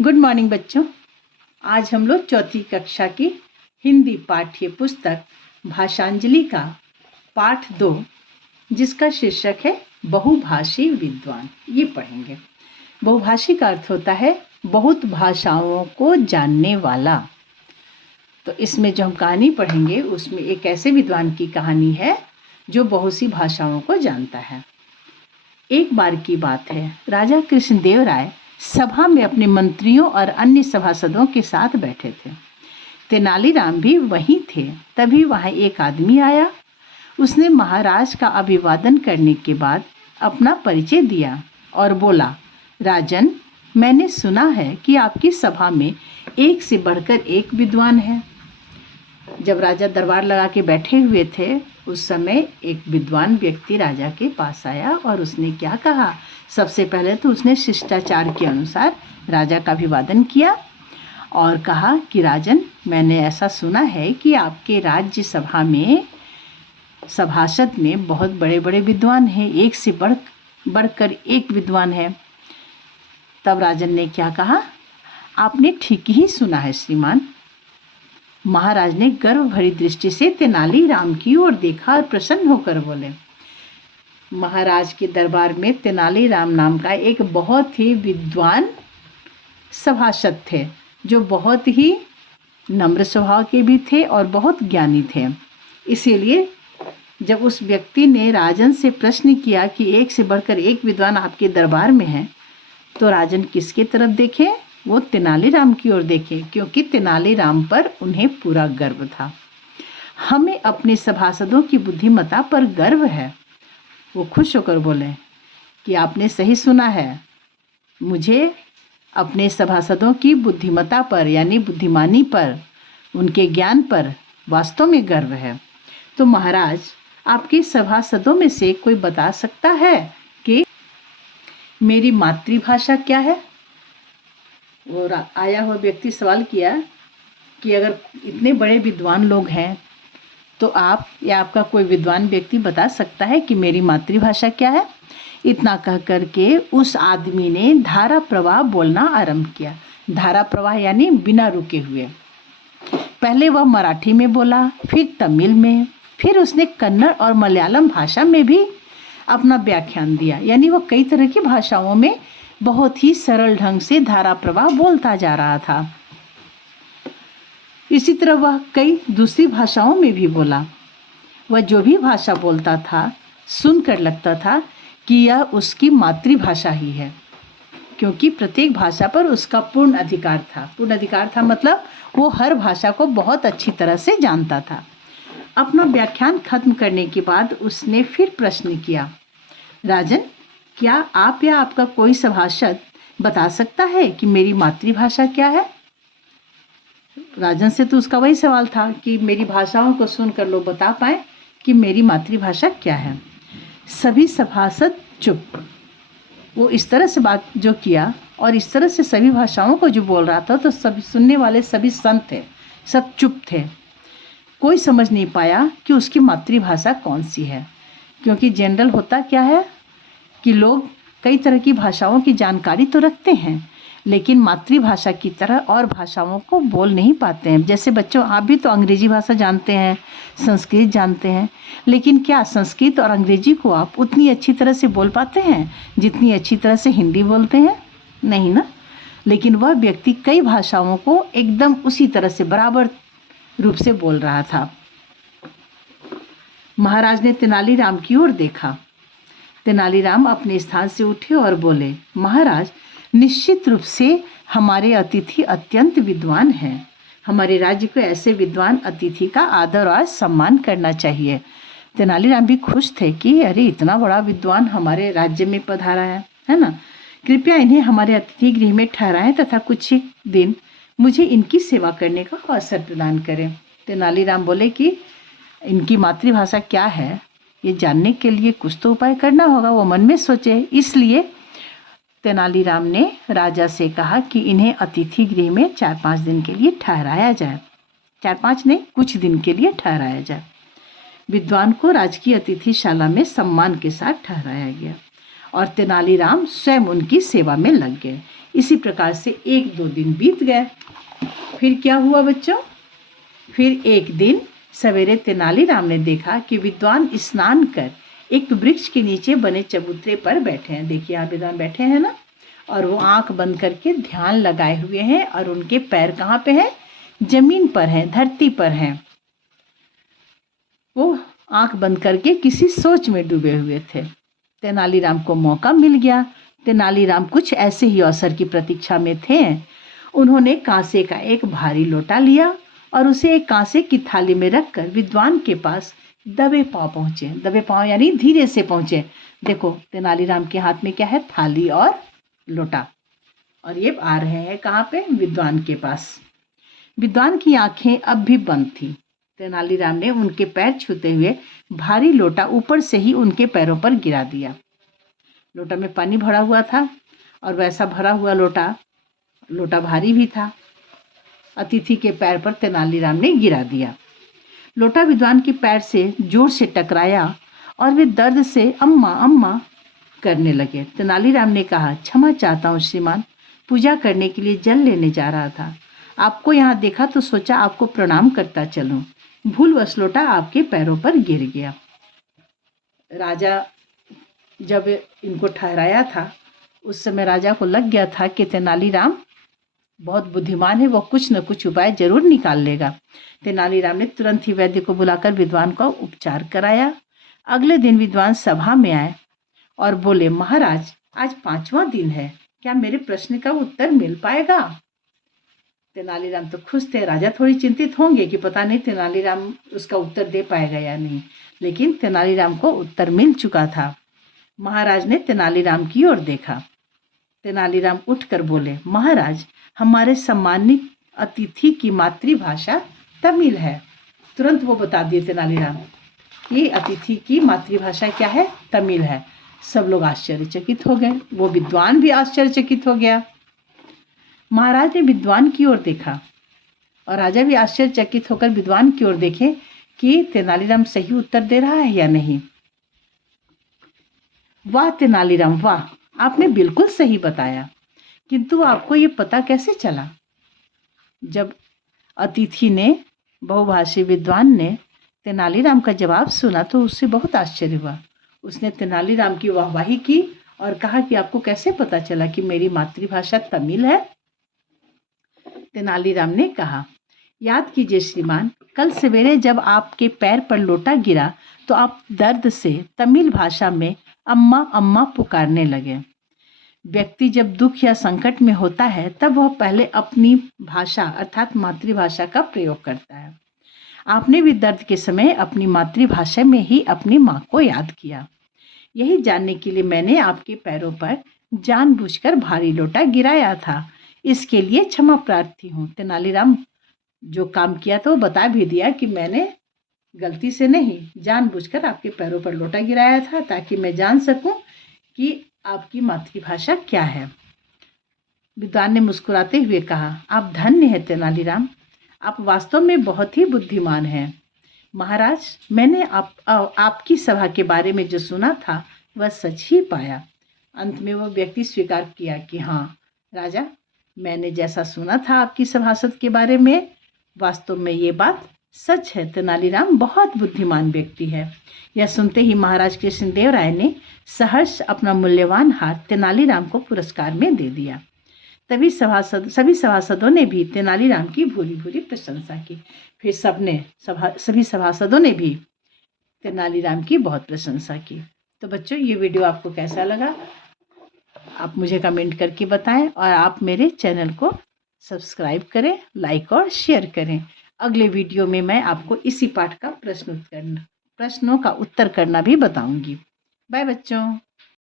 Good morning बच्चों। आज हम लोग चौथी कक्षा की हिंदी पाठ्य पुस्तक भाषांजलि का पाठ 2 जिसका शीर्षक है बहुभाषी विद्वान, ये पढ़ेंगे। बहुभाषी का अर्थ होता है बहुत भाषाओं को जानने वाला। तो इसमें जो हम कहानी पढ़ेंगे उसमें एक ऐसे विद्वान की कहानी है जो बहुत सी भाषाओं को जानता है। एक बार की बात है, राजा कृष्णदेव राय सभा में अपने मंत्रियों और अन्य सभासदों के साथ बैठे थे। तेनालीराम भी वहीं थे। तभी वहां एक आदमी आया। उसने महाराज का अभिवादन करने के बाद अपना परिचय दिया और बोला, राजन, मैंने सुना है कि आपकी सभा में एक से बढ़कर एक विद्वान है। जब राजा दरबार लगा के बैठे हुए थे उस समय एक विद्वान व्यक्ति राजा के पास आया और उसने क्या कहा, सबसे पहले तो उसने शिष्टाचार के अनुसार राजा का अभिवादन किया और कहा कि राजन, मैंने ऐसा सुना है कि आपके राज्य सभा में सभासद में बहुत बड़े बड़े विद्वान हैं, एक से बढ़कर एक विद्वान है। तब राजन ने क्या कहा, आपने ठीक ही सुना है श्रीमान। महाराज ने गर्व भरी दृष्टि से तेनालीराम की ओर देखा और प्रसन्न होकर बोले। महाराज के दरबार में तेनालीराम नाम का एक बहुत ही विद्वान सभासद थे जो बहुत ही नम्र स्वभाव के भी थे और बहुत ज्ञानी थे। इसीलिए जब उस व्यक्ति ने राजन से प्रश्न किया कि एक से बढ़कर एक विद्वान आपके दरबार में है, तो राजन किसकी तरफ देखे? वो तेनालीराम की ओर देखे, क्योंकि तेनालीराम पर उन्हें पूरा गर्व था। हमें अपने सभासदों की बुद्धिमत्ता पर गर्व है। वो खुश होकर बोले कि आपने सही सुना है, मुझे अपने सभासदों की बुद्धिमत्ता पर यानी बुद्धिमानी पर, उनके ज्ञान पर वास्तव में गर्व है। तो महाराज, आपके सभासदों में से कोई बता सकता है कि मेरी मातृभाषा क्या है? वो आया हुआ व्यक्ति सवाल किया कि अगर इतने बड़े विद्वान लोग हैं तो आप या आपका कोई विद्वान व्यक्ति बता सकता है कि मेरी मातृभाषा क्या है? इतना कह करके उस आदमी ने धारा प्रवाह बोलना आरंभ किया। धारा प्रवाह यानी बिना रुके हुए। पहले वह मराठी में बोला, फिर तमिल में, फिर उसने कन्नड़ और मलयालम भाषा में भी अपना व्याख्यान दिया। यानी वह कई तरह की भाषाओं में बहुत ही सरल ढंग से धारा प्रवाह बोलता जा रहा था। इसी तरह वह कई दूसरी भाषाओं में भी बोला। वह जो भी भाषा बोलता था सुनकर लगता था कि यह उसकी मातृभाषा ही है, क्योंकि प्रत्येक भाषा पर उसका पूर्ण अधिकार था। पूर्ण अधिकार था मतलब वो हर भाषा को बहुत अच्छी तरह से जानता था। अपना व्याख्यान खत्म करने के बाद उसने फिर प्रश्न किया, राजन, क्या आप या आपका कोई सभासद बता सकता है कि मेरी मातृभाषा क्या है? राजन से तो उसका वही सवाल था कि मेरी भाषाओं को सुनकर लोग बता पाए कि मेरी मातृभाषा क्या है। सभी सभासद चुप। वो इस तरह से बात जो किया और इस तरह से सभी भाषाओं को जो बोल रहा था, तो सभी सुनने वाले सभी संत थे, सब चुप थे। कोई समझ नहीं पाया कि उसकी मातृभाषा कौन सी है, क्योंकि जनरल होता क्या है कि लोग कई तरह की भाषाओं की जानकारी तो रखते हैं, लेकिन मातृभाषा की तरह और भाषाओं को बोल नहीं पाते हैं। जैसे बच्चों, आप भी तो अंग्रेजी भाषा जानते हैं, संस्कृत जानते हैं, लेकिन क्या संस्कृत और अंग्रेजी को आप उतनी अच्छी तरह से बोल पाते हैं जितनी अच्छी तरह से हिंदी बोलते हैं? नहीं ना। लेकिन वह व्यक्ति कई भाषाओं को एकदम उसी तरह से बराबर रूप से बोल रहा था। महाराज ने तेनालीराम की ओर देखा। तेनालीराम अपने स्थान से उठे और बोले, महाराज, निश्चित रूप से हमारे अतिथि अत्यंत विद्वान हैं। हमारे राज्य को ऐसे विद्वान अतिथि का आदर और सम्मान करना चाहिए। तेनालीराम भी खुश थे कि अरे, इतना बड़ा विद्वान हमारे राज्य में पधारा है ना। कृपया इन्हें हमारे अतिथि गृह में ठहराएं तथा कुछ ही दिन मुझे इनकी सेवा करने का अवसर प्रदान करें। तेनालीराम बोले कि इनकी मातृभाषा क्या है ये जानने के लिए कुछ तो उपाय करना होगा। वो मन में सोचे। इसलिए तेनालीराम ने राजा से कहा कि इन्हें अतिथि गृह में 4-5 दिन के लिए ठहराया जाए। 4-5 नहीं, कुछ दिन के लिए ठहराया जाए। विद्वान को राजकीय अतिथिशाला में सम्मान के साथ ठहराया गया और तेनालीराम स्वयं उनकी सेवा में लग गए। इसी प्रकार से 1-2 दिन बीत गए। फिर क्या हुआ बच्चों? फिर एक दिन सवेरे तेनालीराम ने देखा कि विद्वान स्नान कर एक वृक्ष के नीचे बने चबूतरे पर बैठे हैं। देखिए यहाँ विद्वान बैठे हैं ना, और वो आंख बंद करके ध्यान लगाए हुए हैं, और उनके पैर कहाँ पे हैं? जमीन पर हैं, धरती पर हैं। वो आंख बंद करके किसी सोच में डूबे हुए थे। तेनालीराम को मौका मिल गया। तेनालीराम कुछ ऐसे ही अवसर की प्रतीक्षा में थे। उन्होंने कांसे का एक भारी लोटा लिया और उसे एक कांसे की थाली में रखकर विद्वान के पास दबे पांव पहुंचे। दबे पांव यानी धीरे से पहुंचे। देखो तेनालीराम के हाथ में क्या है? थाली और लोटा, और ये आ रहे हैं कहाँ पे? विद्वान के पास। विद्वान की आंखें अब भी बंद थी। तेनालीराम ने उनके पैर छूते हुए भारी लोटा ऊपर से ही उनके पैरों पर गिरा दिया। लोटा में पानी भरा हुआ था, और वैसा भरा हुआ लोटा भारी भी था। अतिथि के पैर पर तेनालीराम ने गिरा दिया। लोटा विद्वान के पैर से जोर से टकराया और वे दर्द से अम्मा अम्मा करने लगे। तेनालीराम ने कहा, क्षमा चाहता हूँ श्रीमान, पूजा करने के लिए जल लेने जा रहा था। आपको यहाँ देखा तो सोचा आपको प्रणाम करता चलूं। भूलवश लोटा आपके पैरों पर गिर गया। राजा जब इनको ठहराया था, उस समय राजा को लग गया था कि तेनालीराम बहुत बुद्धिमान है, वो कुछ न कुछ उपाय जरूर निकाल लेगा। तेनालीराम ने तुरंत ही वैद्य को बुलाकर विद्वान का उपचार कराया। अगले दिन विद्वान सभा में आए और बोले, महाराज आज 5वां दिन है, क्या मेरे प्रश्न का उत्तर मिल पाएगा? तेनालीराम तो खुश थे। राजा थोड़ी चिंतित होंगे कि पता नहीं तेनालीराम उसका उत्तर दे पाएगा या नहीं, लेकिन तेनालीराम को उत्तर मिल चुका था। महाराज ने तेनालीराम की ओर देखा। तेनालीराम उठकर बोले, महाराज हमारे सम्मानित अतिथि की मातृभाषा तमिल है। तुरंत वो बता दिए तेनालीराम, ये अतिथि की मातृभाषा क्या है? तमिल है। सब लोग आश्चर्यचकित हो गए। वो विद्वान भी आश्चर्यचकित हो गया। महाराज ने विद्वान की ओर देखा, और राजा भी आश्चर्यचकित होकर विद्वान की ओर देखे कि तेनालीराम सही उत्तर दे रहा है या नहीं। वाह तेनालीराम वाह, आपने बिल्कुल सही बताया, किंतु आपको ये पता कैसे चला? जब अतिथि ने, बहुभाषी विद्वान ने तेनालीराम का जवाब सुना तो उससे बहुत आश्चर्य हुआ। उसने तेनालीराम की वाहवाही की और कहा कि आपको कैसे पता चला कि मेरी मातृभाषा तमिल है? तेनालीराम ने कहा, याद कीजिए श्रीमान, कल सवेरे जब आपके पैर पर लोटा गिरा तो आप दर्द से तमिल भाषा में अम्मा अम्मा पुकारने लगे। व्यक्ति जब दुख या संकट में होता है तब वह पहले अपनी भाषा अर्थात मातृभाषा का प्रयोग करता है। आपने भी दर्द के समय अपनी मातृभाषा में ही अपनी माँ को याद किया। यही जानने के लिए मैंने आपके पैरों पर जानबूझकर भारी लोटा गिराया था। इसके लिए क्षमा प्रार्थी हूँ। तेनालीराम जो काम किया था वो बता भी दिया कि मैंने गलती से नहीं, जानबूझकर आपके पैरों पर लोटा गिराया था ताकि मैं जान सकूं कि आपकी मातृभाषा क्या है। विद्वान ने मुस्कुराते हुए कहा, आप धन्य हैं तेनालीराम, आप वास्तव में बहुत ही बुद्धिमान हैं। महाराज, मैंने आपकी सभा के बारे में जो सुना था वह सच ही पाया। अंत में वो व्यक्ति स्वीकार किया कि हाँ राजा, मैंने जैसा सुना था आपकी सभासद के बारे में, वास्तव में ये बात सच है। तेनालीराम बहुत बुद्धिमान व्यक्ति है। यह सुनते ही महाराज कृष्णदेव राय ने सहर्ष अपना मूल्यवान हार तेनालीराम को पुरस्कार में दे दिया। तभी सभी सभासदों ने भी तेनालीराम की भूरी भूरी प्रशंसा की। फिर सभी सभासदों ने भी तेनालीराम की बहुत प्रशंसा की। तो बच्चों, ये वीडियो आपको कैसा लगा आप मुझे कमेंट करके बताएं, और आप मेरे चैनल को सब्सक्राइब करें, लाइक और शेयर करें। अगले वीडियो में मैं आपको इसी पाठ का प्रश्नों का उत्तर करना भी बताऊंगी। बाय बच्चों।